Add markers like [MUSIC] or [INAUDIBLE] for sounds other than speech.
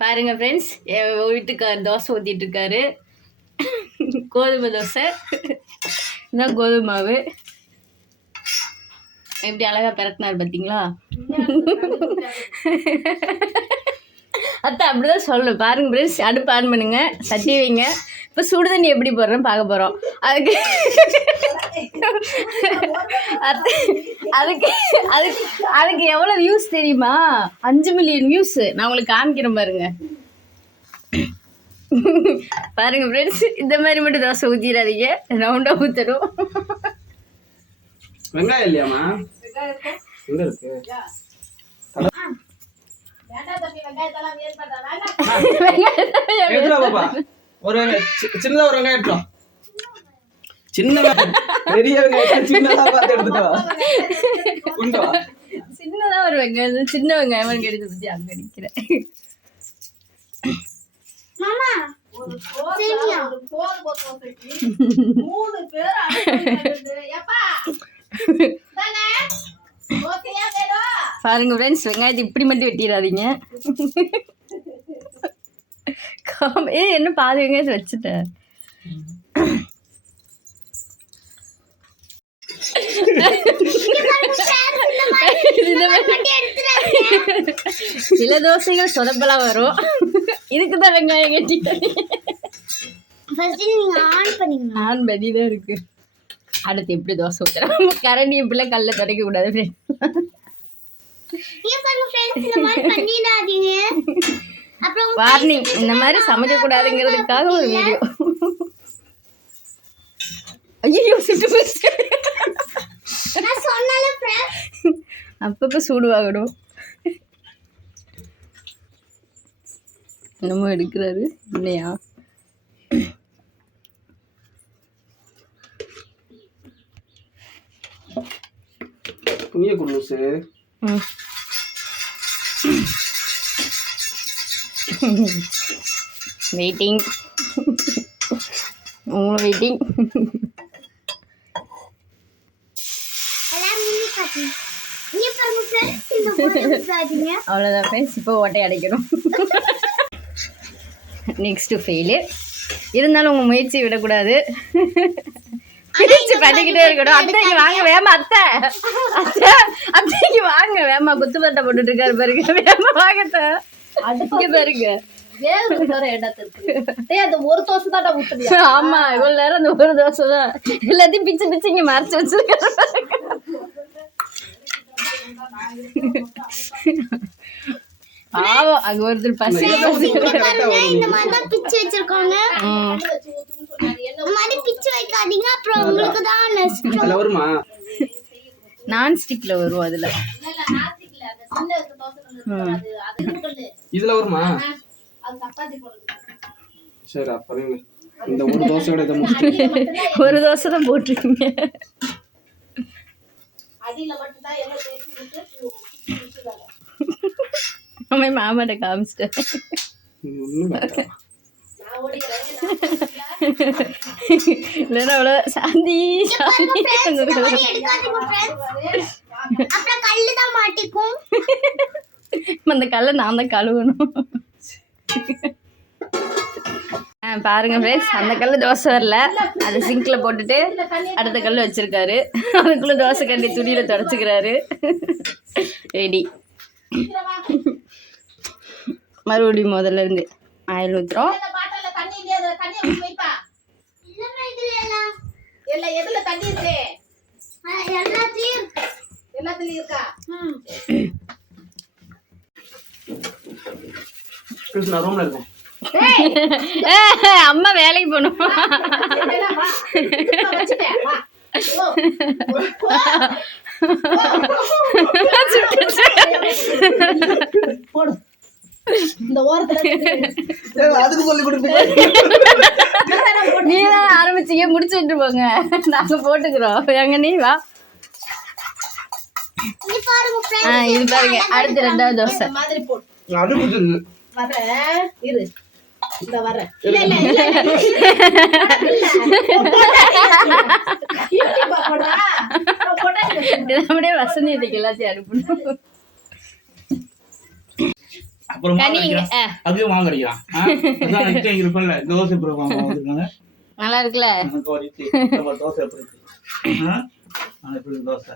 பாருங்க ஃப்ரெண்ட்ஸ் என் வீட்டுக்கார் தோசை ஊற்றிட்டு இருக்காரு. கோதுமை தோசை. இதான் கோதுமை மாவு. எப்படி அழகா பிறட்டினார் பார்த்தீங்களா அத்தை அப்படிதான் சொல்லணும். பாருங்க ஃப்ரெண்ட்ஸ் அடுப்பு ஆன் பண்ணுங்க. சட்டி வைங்க. இப்போ சுடுதண்ணி எப்படி போடுறேன்னு பார்க்க போகிறோம் அதுக்கு அதுக்கு அதுக்கு அதுக்கு எவ்வளோ வியூஸ் தெரியுமா? அஞ்சு மில்லியன் வியூஸ் நான் உங்களுக்கு காமிக்கிறேன் பாருங்க. பாருங்க ஃப்ரெண்ட்ஸ் இந்த மாதிரி மட்டும் தோசை ஊற்றிடாதீங்க ரவுண்டாக ஊற்றணும் வெங்காயம் பாப்பா ஒரு சின்னதா ஒரு வெங்காயம் எடுத்துடா சின்ன வெங்காயம் பெரிய வெங்காயம் சின்னதா பார்த்து எடுத்துட்டு வா கொண்டு வா சின்னதாக ஒரு வெங்காயம் சின்ன வெங்காயம் எடுத்து பற்றி அங்கே நிற்கிறேன் பாருங்க ஃப்ரெண்ட்ஸ் வெங்காயத்தை இப்படி மட்டும் வெட்டிடாதீங்க. [LAUGHS] காம ஏ என்ன பாதி வெங்காயத்தை வச்சுட்டேன் இந்த மாதிரி [LAUGHS] சில தோசைகள் சொதப்பலாம் வரும். இதுக்கு தான் வெங்காயம் நீங்க ஆன் நான் தான் இருக்கு. அடுத்து எப்படி தோசை ஊத்துறோம் கரண்டி இப்படிலாம் கல்ல துடைக்க கூடாது வார்னிங் இந்த மாதிரி சமைக்க கூடாதுங்கிறதுக்காக ஒரு வீடியோ ஐயோ சுட்டு போச்சு நான் சொன்னால ஃப்ரெண்ட்ஸ் [LAUGHS] அப்பப்போ சூடு வாங்கணும். என்னமோ எடுக்கிறாரு. இல்லையா துணியை கொடு லூசு. ம். வெயிட்டிங் உங்களும் வெயிட்டிங் எல்லாரும் நீங்க காட்டுங்க நீங்க பாருங்க ஃப்ரெண்ட்ஸ் இந்த போட்டு விட்டுறாதீங்க அவ்வளோதான் ஃப்ரெண்ட்ஸ் இப்போ ஓட்டை அடைக்கணும். நெக்ஸ்ட்டு ஃபெயிலு இருந்தாலும் உங்கள் முயற்சி விடக்கூடாது. பிரிச்சு பண்ணிக்கிட்டே இருக்கணும். அத்தைக்கு வாங்க வேமா அத்தை. அத்தை அத்தைக்கு வாங்க வேமா. குத்து பட்டை போட்டுட்டு இருக்காரு பாருங்க. வேமா வாங்கத்த இங்க பாருங்க. ஆமா இவ்வளவு நேரம் அந்த ஒரு தோசை தான். எல்லாத்தையும் பிச்சு பிச்சு இங்க மறைச்சு வச்சிருக்காரு [LAUGHS] பாவம் அங்க ஒருத்தர் பாருங்க இந்த மாதிரி தான் பிச்சு வச்சிருக்காங்க. ம். இந்த மாதிரி பிச்சு வைக்காதீங்க அப்புறம் உங்களுக்கு தான் நஷ்டம் [LAUGHS] அதுல வருமா? நான் ஸ்டிக்ல வரும் அதுல. இதுல வருமா? சரி அப்புறம் இந்த ஒரு தோசையோட [LAUGHS] ஒரு தோசை தான் போட்டிருக்கீங்க. அவன் மாமாட்ட காமிச்சிட்டேன் இல்லைன்னா அவ்வளோ சாந்தி சாந்தி அந்த கல்லை நான் தான் கழுவணும். பாருங்க ஃப்ரெண்ட்ஸ் அந்த கல்லு தோசை வரல. அது சிங்கில் போட்டுட்டு அடுத்த கல் வச்சிருக்காரு. அதுக்குள்ள தோசை கண்டி துணியில தொடச்சிக்கிறாரு. ரெடி மறுபடியும் முதல்ல இருந்து ஆயில் ஊத்துறோம். எல்லாத்துலயும் இருக்கா ரூம்ல இருக்கும் அம்மா வேலைக்கு போகணும் எல்லாம் வா. திரும்ப வச்சுட்டேன். வா. ஓ. போடு இந்த ஓரத்துல இருக்கு. அதுக்கு சொல்லி கொடுப்பீங்க நீ தான் ஆரம்பிச்சீங்க முடிச்சு விட்டு போங்க நாங்க போட்டுக்கிறோம் எங்க நீ வா இது பாருங்க அடுத்து ரெண்டாவது தோசை இந்த மாதிரி போடு இந்த வர்றேன் இல்ல இல்ல இல்ல அப்படியே [LAUGHS] வசந்தி எல்லாத்தையும் அனுப்பணும். அப்புறம் தோசை நல்லா இருக்குல்ல. எப்படி இருக்கு தோசை.